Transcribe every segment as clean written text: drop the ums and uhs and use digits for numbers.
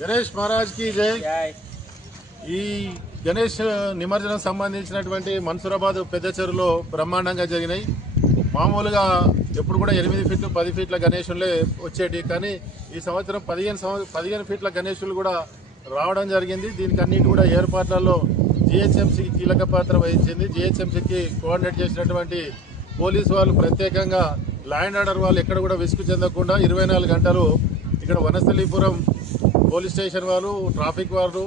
గణేష్ మహారాజ్ కి జై. ఈ గణేష్ నిమజ్జనం సంబంధించినటువంటి మన్సూరాబాద్ పెద్ద చెరువులో బ్రహ్మాండంగా జరిగినాయి. మామూలుగా ఎప్పుడు కూడా 8 ఫీట్లు 10 ఫీట్ల గణేషులే వచ్చేటి, కానీ ఈ సంవత్సరం 15 ఫీట్ల గణేషులు కూడా రావడం జరిగింది. దీనికి అన్నిటి కూడా ఏర్పాట్లలో జిహెచ్ఎంసీకి కీలక పాత్ర వహించింది. జిహెచ్ఎంసీకి కోఆర్డినేట్ చేసినటువంటి పోలీసు వాళ్ళు, ప్రత్యేకంగా ల్యాండ్ ఆర్డర్ వాళ్ళు ఎక్కడ కూడా విసుగు చెందకుండా 24 గంటలు ఇక్కడ వనస్థలీపురం పోలీస్ స్టేషన్ వాళ్ళు, ట్రాఫిక్ వాళ్ళు,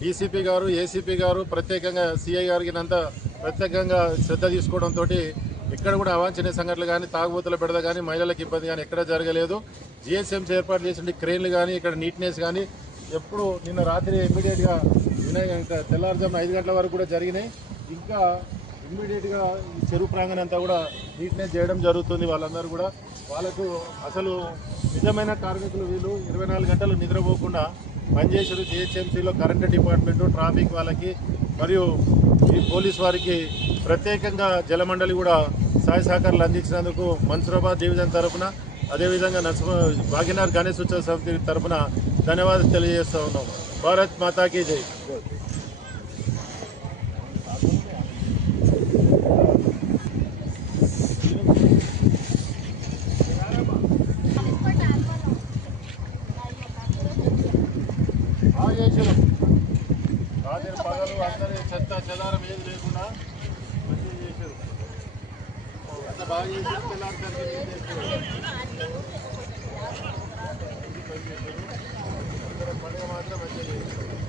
డీసీపీ గారు, ఏసీపీ గారు, ప్రత్యేకంగా సిఐ గారికి అంతా ప్రత్యేకంగా శ్రద్ధ తీసుకోవడంతో ఎక్కడ కూడా అవాంఛనీయ సంఘటనలు కానీ, తాగుబోతుల బెడద కానీ, మహిళలకు ఇబ్బంది కానీ ఎక్కడ జరగలేదు. జిహెచ్ఎంసీ ఏర్పాటు చేసిన క్రేన్లు కానీ, ఇక్కడ నీట్నెస్ కానీ ఎప్పుడు నిన్న రాత్రి ఇమ్మీడియట్గా తెల్లారుజామున 5 గంటల వరకు కూడా జరిగినాయి. ఇంకా ఇమ్మీడియట్గా ఈ చెరువు ప్రాంగణం అంతా కూడా నీట్నెస్ చేయడం జరుగుతుంది. వాళ్ళందరూ కూడా వాళ్ళకు అసలు నిజమైన కార్మికులు వీళ్ళు 24 గంటలు నిద్రపోకుండా పనిచేసారు. జిహెచ్ఎంసీలో కరెంట్ డిపార్ట్మెంటు, ట్రాఫిక్ వాళ్ళకి మరియు ఈ పోలీస్ వారికి ప్రత్యేకంగా జలమండలి కూడా సహాయ సహకారాలు అందించినందుకు మన్సూరాబాద్ డివిజన్ తరఫున, అదేవిధంగా భాగ్యనగర్ గణేష్ ఉత్సవ సమితి తరఫున ధన్యవాదాలు తెలియజేస్తూ ఉన్నాం. భారత్ మాతాకి జై. రాత్రి పగలు అందరి చెత్త చెదారం ఏది లేకుండా మంచిగా చేశారు. అంత బాగా చేశారు. పండుగ మాత్రం మంచిగా చేశారు.